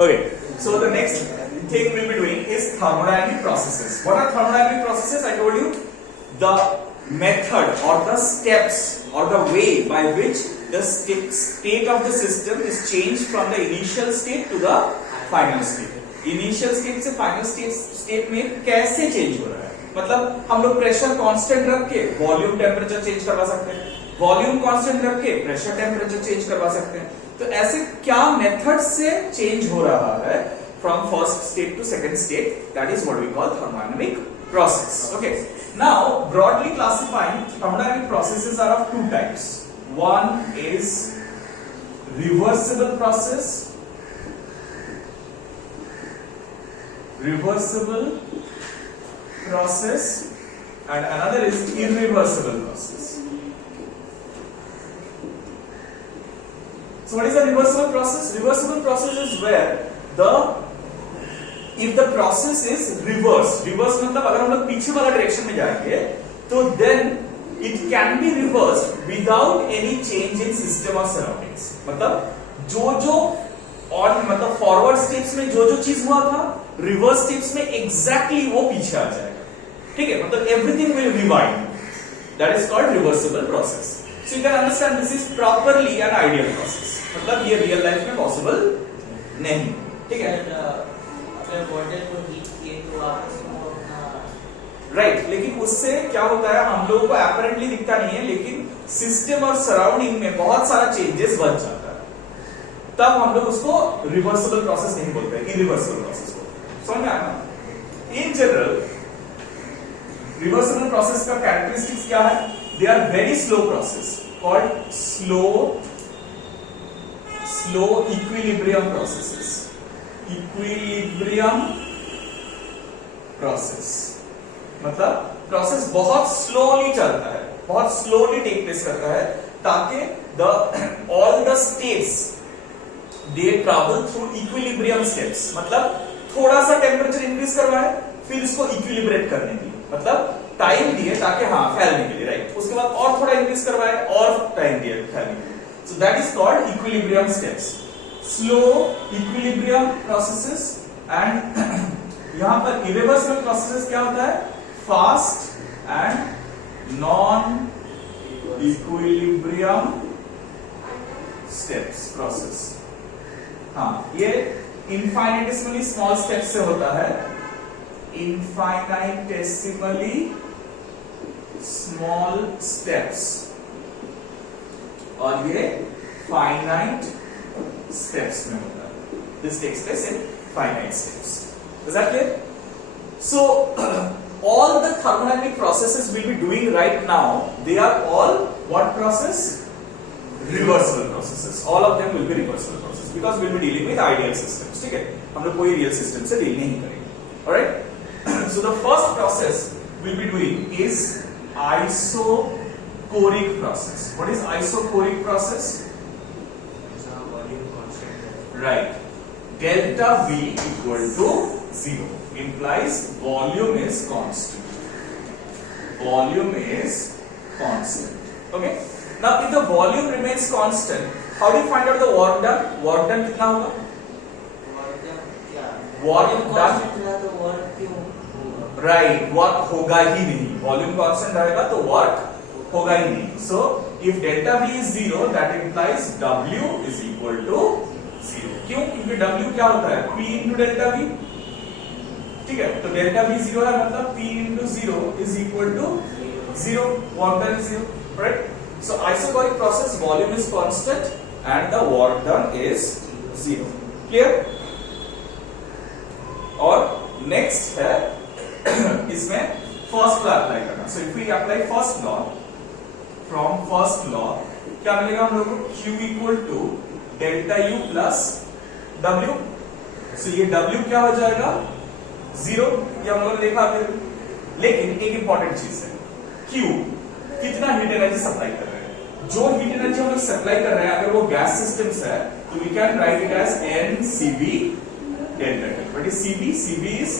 Okay, so the next thing we'll be doing is thermodynamic processes. What are thermodynamic processes? I told you the method or the steps or the way by which the state of the system is changed from the initial state to the final state. Initial state से final state में कैसे change हो रहा है? मतलब हम लोग pressure constant रख के वॉल्यूम टेम्परेचर चेंज करवा सकते हैं, वॉल्यूम कांस्टेंट रख के प्रेशर टेम्परेचर चेंज करवा सकते हैं. तो ऐसे क्या मेथड से चेंज हो रहा है from first state to second state, that is what we call thermodynamic process. Okay, now broadly classifying, thermodynamic processes are of two types. One is reversible process, and another is irreversible process. So what is a reversible process? Reversible process is where if the process is reversed, reverse मतलब अगर हम लोग पीछे वाला direction में जाएंगे तो then it can be reversed without any change in system or surroundings. मतलब जो और मतलब फॉरवर्ड स्टेप्स में जो चीज हुआ था रिवर्स स्टेप्स में एग्जैक्टली वो पीछे आ जाएगा. ठीक है, मतलब everything will rewind. That is called reversible process. So you can understand this is properly an ideal process. मतलब ये रियल लाइफ में पॉसिबल नहीं. ठीक है, राइट. लेकिन उससे क्या होता है, हम लोगों को एपरेंटली दिखता नहीं है, लेकिन सिस्टम और सराउंडिंग में बहुत सारा चेंजेस बन जाता है. तब हम लोग उसको रिवर्सिबल प्रोसेस नहीं बोलते हैं, इरिवर्सिबल प्रोसेस बोलते हैं. समझ में आया? इन जनरल रिवर्सिबल प्रोसेस का कैरेक्टरिस्टिक्स क्या है? They are very slow process called slow equilibrium processes. Equilibrium process मतलब प्रोसेस बहुत स्लोली चलता है, बहुत स्लोली टेक प्लेस करता है, ताकि all the states they travel through equilibrium steps. मतलब थोड़ा सा टेम्परेचर इंक्रीज करवाए, फिर इसको इक्विलिब्रेट करने के लिए, मतलब टाइम दिए ताकि हाँ फैलने के लिए, राइट. उसके बाद और थोड़ा इंक्रीज करवाए और टाइम दिए फैलने के लिए. So that is called equilibrium steps, slow equilibrium processes. And यहां पर इरिवर्सिबल प्रोसेसेस क्या होता है? Fast and non equilibrium steps process. हाँ, ये इनफाइनेटेसिमली स्मॉल स्टेप्स से होता है. इनफाइनेटेसिमली स्मॉल स्टेप्स और ये फाइनाइट स्टेप्स में होता है. This takes place in finite steps. Is that clear? So all the thermodynamic processes we'll be doing right now, they are all what process? Reversible processes. All of them will be reversible processes because we'll be dealing with ideal systems. ठीक है, हम लोग कोई real system से deal नहीं करेंगे. Alright? So the first process we'll be doing is isochoric process. What is isochoric process? Right. Delta V equal to 0 implies volume is constant. Volume is constant. Okay. Now, if the volume remains constant, how do you find out the work done? Work done कितना होगा? Work done. Right. Work होगा ही नहीं. Volume constant रहेगा तो work होगा ही नहीं. So, if delta V is 0, that implies W is equal to 0. क्यों? क्योंकि W क्या होता है? P into delta V. ठीक है, तो डेल्टा V 0 है, मतलब P into 0 is equal to 0. Work done is 0. Right? So isochoric process, volume is constant and the work done is 0. Clear? और next है इसमें first law अप्लाई करना. So if we apply first law, from first law क्या मिलेगा हम लोगों को? Q equal to delta U plus W. So ये W क्या हो जाएगा? 0. ये हम लोगों ने देखा फिर. लेकिन एक इंपॉर्टेंट चीज है, Q कितना हीट एनर्जी सप्लाई कर रहे हैं. जो हीट एनर्जी हम लोग सप्लाई कर रहे हैं, अगर वो गैस सिस्टम्स है तो we can write it as NCV delta T. What is CB? CB is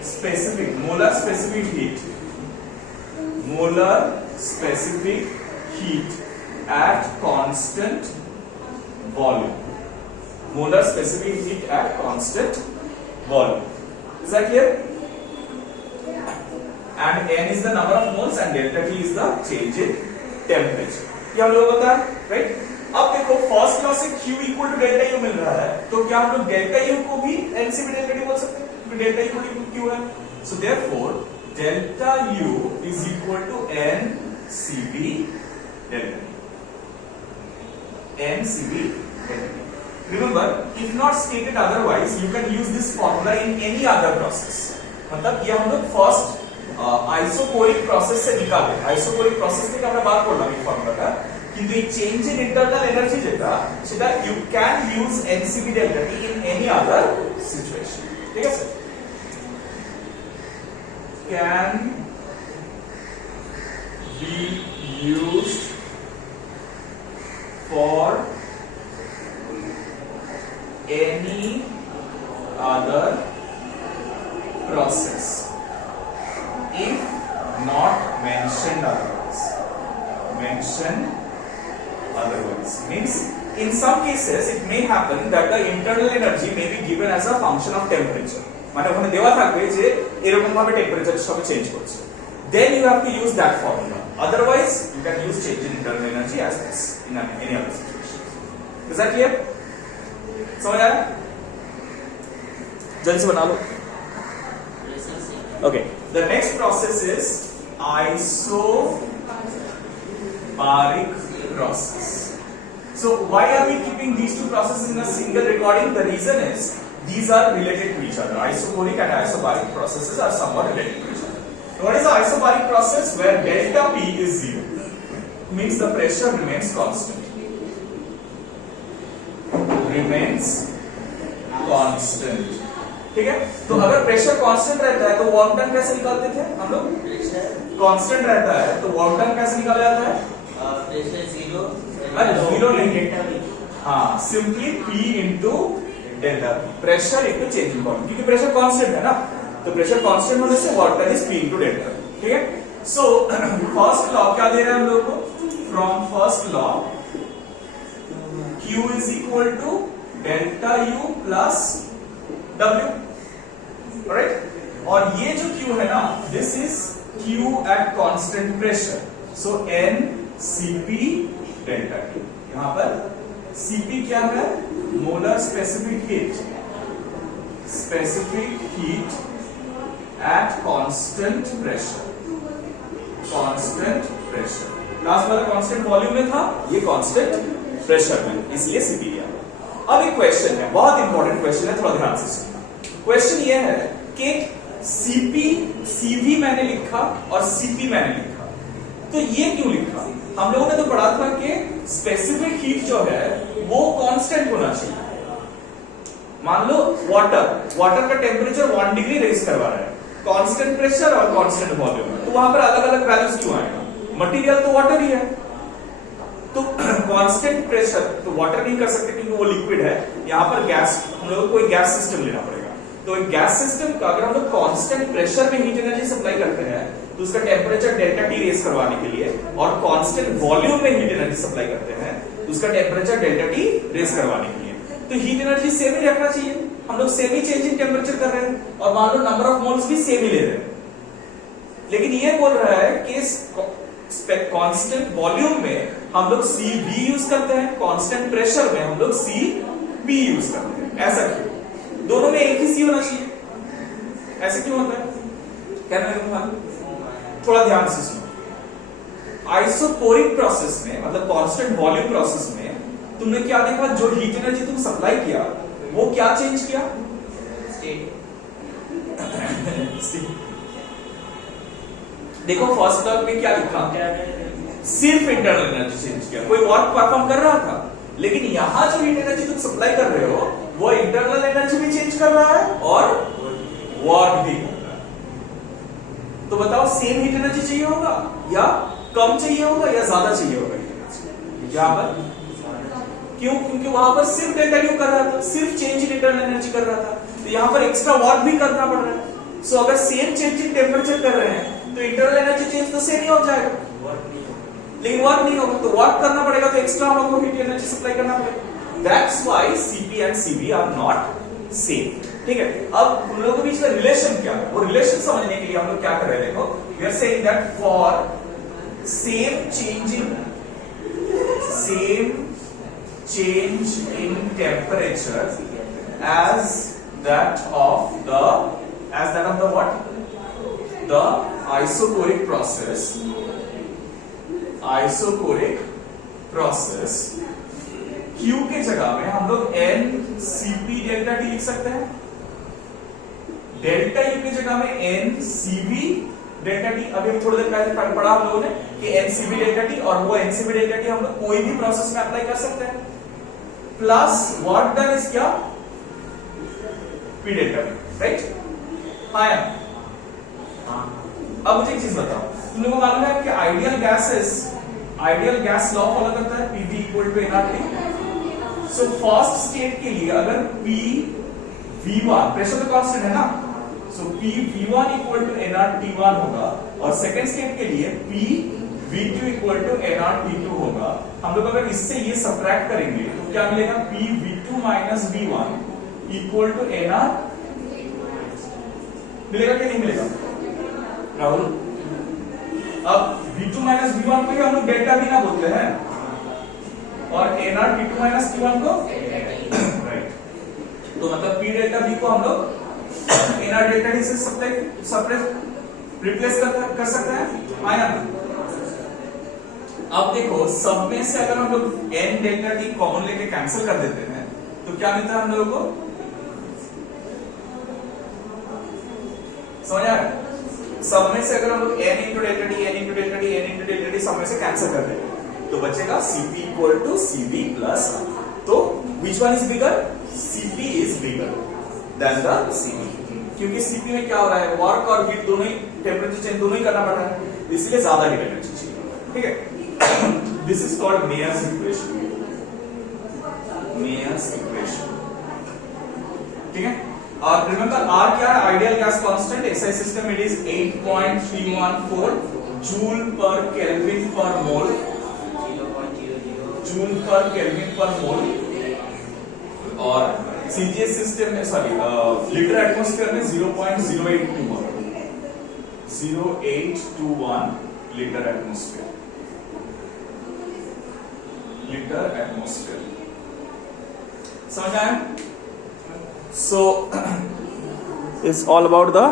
specific, molar specific heat. Molar specific heat at constant volume. molar specific heat at constant volume. Is that clear? And n is the number of moles and delta T is the change in temperature. ये हम लोग बता right. अब देखो first law से Q equal to delta U मिल रहा है, तो क्या हम लोग डेल्टा U को भी NCV डेल्टा T बोल सकते हैं, क्योंकि डेल्टा इक्वल टू Q है. So therefore delta U is equal to NCV delta T. NCV delta T. Remember, if not stated otherwise, you can use this formula in any other process. मतलब ये हम लोग first isochoric process से निकाले. Isochoric process থেকে আমরা বার করলাম এই ফর্মুলাটা, কিন্তু এই চেঞ্জ ইন ইন্টারনাল এনার্জি যেটা, সেটা you can use NCV delta T in any other situation. ঠিক আছে? Can be used for any other process if not mentioned otherwise. Mentioned otherwise means in some cases it may happen that the internal energy may be given as a function of temperature. মানে ওখানে দেওয়া থাকবে যে এরকম ভাবে temperature সব change করছে. Then you have to use that formula. Otherwise you can use change in internal energy as this in any other situation. Is that clear? समझ आया? जल्दी से बना लो. Okay. The next process is isobaric process. So why are we keeping these two processes in a single recording? The reason is these are related to each other. Isobaric and isobaric processes are somewhat related to each other. What is the isobaric process? Where delta P is 0. Means the pressure remains constant. Remains constant. ठीक है? तो अगर pressure constant रहता है तो work done कैसे निकालते थे हम लोग? कांस्टेंट रहता है तो वर्क डन कैसे निकाला जाता है? प्रेशर 0 जीरो लेंगे. हाँ, simply P into delta P. Pressure into change in volume, क्योंकि प्रेशर कांस्टेंट है ना, तो प्रेशर कांस्टेंट होने से work done is P into delta. ठीक है? सो फर्स्ट लॉ क्या दे रहा है हम लोग को? From first law Q is equal to delta U plus W. Alright? और ये जो Q है ना, this is Q at constant pressure. So N Cp delta T. यहाँ पर Cp क्या है? Molar specific heat. Specific heat at constant pressure. Constant pressure. Last वाला constant volume में था, ये constant pressure में, इसलिए Cp लिया. अब एक क्वेश्चन है, बहुत इंपॉर्टेंट क्वेश्चन है, थोड़ा ध्यान से सुनना. क्वेश्चन ये है कि Cp Cv मैंने लिखा और Cp मैंने लिखा, तो ये क्यों लिखा? हम लोगों ने तो पढ़ा था कि स्पेसिफिक हीट जो है वो कांस्टेंट होना चाहिए. मान लो वाटर का टेम्परेचर 1 डिग्री रेज करवा रहा है, कांस्टेंट प्रेशर और कांस्टेंट वॉल्यूम, तो वहां पर अलग अलग वैल्यूज क्यों आएगा? मटेरियल तो वाटर ही है, तो कांस्टेंट प्रेशर तो वाटर नहीं कर सकते क्योंकि वो लिक्विड है. यहाँ पर गैस, हम लोगों को कोई गैस सिस्टम लेना पड़ेगा. तो एक गैस सिस्टम का अगर हम लोग कांस्टेंट प्रेशर में हीट एनर्जी सप्लाई करते हैं तो उसका टेम्परेचर डेल्टा T रेज करवाने के लिए, और कांस्टेंट वॉल्यूम में हीट एनर्जी सप्लाई करते हैं तो उसका टेम्परेचर डेल्टा T रेज करवाने के लिए, तो हीट एनर्जी सेम ही रखना चाहिए. हम लोग same he change in temperature कर रहे हैं और मान लो नंबर ऑफ मोल्स भी सेम ही ले रहे हैं, लेकिन ये बोल रहा है कि कांस्टेंट वॉल्यूम में हम लोग Cv यूज करते हैं, कांस्टेंट प्रेशर में हम लोग Cp यूज करते हैं. ऐसा क्यों? दोनों में एक ही C होना चाहिए, ऐसे क्यों होता है? क्या मैं थोड़ा ध्यान से सुनो. आइसोकोरिक प्रोसेस में, मतलब कांस्टेंट वॉल्यूम प्रोसेस में, तुमने क्या देखा? जो हीट एनर्जी तुम सप्लाई किया वो क्या चेंज किया? स्टेट. देखो फर्स्ट टर्म में क्या लिखा? सिर्फ इंटरनल एनर्जी चेंज किया, कोई वर्क परफॉर्म कर रहा था, लेकिन यहां जो हीट एनर्जी तुम सप्लाई कर रहे हो वो इंटरनल एनर्जी भी चेंज कर रहा है और वर्क भी कर रहा है. तो बताओ सेम हीट एनर्जी चाहिए होगा या कम चाहिए होगा या ज्यादा चाहिए होगा हीट एनर्जी? यहां पर क्यों? क्योंकि वहां पर सिर्फ डेल्टा U कर रहा था, सिर्फ चेंज इन इंटरनल एनर्जी कर रहा था, तो यहां पर एक्स्ट्रा वर्क भी करना पड़ रहा है. सो अगर सेम चेंज इन टेम्परेचर कर रहे हैं तो इंटरनल एनर्जी चेंज तो सेम ही हो जाएगा, लेकिन वर्क नहीं होगा, तो वर्क करना पड़ेगा, तो एक्स्ट्रा हम लोग को हीट एनर्जी सप्लाई करना पड़ेगा. That's why Cp and Cv are not same. ठीक है, अब उन लोगों के बीच में रिलेशन क्या है, वो रिलेशन समझने के लिए हम लोग क्या कर रहे हैं, देखो we are saying that for same change in temperature as that of the what, the isocoric process Q के जगह में हम लोग n Cp डेल्टा T लिख सकते हैं, डेल्टा U की जगह में n Cv डेल्टा T। अभी थोड़ी देर पहले पढ़ा हम लोगों ने कि n Cv डेल्टा T, और वो n Cv डेल्टा T हम लोग कोई भी प्रोसेस में अप्लाई कर सकते हैं, प्लस वर्क डन इज क्या, P डेल्टा T, राइट। हाँ यार, अब मुझे एक चीज बताओ, तुम लोगों को मालूम है कि आइडियल गैस लॉ फॉलो करता है PV equal to nRT। So first state के लिए अगर P V1 प्रेशर तो कांस्टेंट है ना, सो P V1 equal to nRT1 होगा, और सेकंड स्टेट के लिए P V2 equal to nRT2 होगा। हम लोग अगर इससे ये सब्ट्रैक्ट करेंगे तो क्या मिलेगा, P V2 minus V1 equal to nR मिलेगा कि नहीं मिलेगा राहुल? अब V2 माइनस V1 को ही हम लोग डेल्टा V ना बोलते हैं, और nR P2 माइनस T1 को राइट, तो मतलब P डेल्टा V को हम लोग nR डेल्टा D से रिप्लेस कर सकते हैं। आया, अब देखो सब में से अगर हम लोग n डेल्टा T कॉमन लेके कैंसिल कर देते हैं तो क्या मिलता है हम लोगों को, समझ आ रहा है? सब में से अगर हम लोग n into delta T, n into delta T, n into delta T सब में से कैंसिल कर देंगे तो बचेगा Cp equal to Cv plus, तो which one is bigger, Cp is bigger than the Cv, क्योंकि Cp में क्या हो रहा है, वर्क और हीट दोनों ही, टेम्परेचर चेंज दोनों ही करना पड़ रहा है, इसलिए ज्यादा हीट एनर्जी चाहिए। ठीक है, this is called Mayer's equation, ठीक है। और रिमेंबर R क्या है, ideal gas constant, SI system it is 8.314 joule per kelvin per mole, और CGS सिस्टम में लीटर एटमॉस्फेयर में 0.0821 लीटर एटमॉस्फेयर। समझ आया? So it's all about the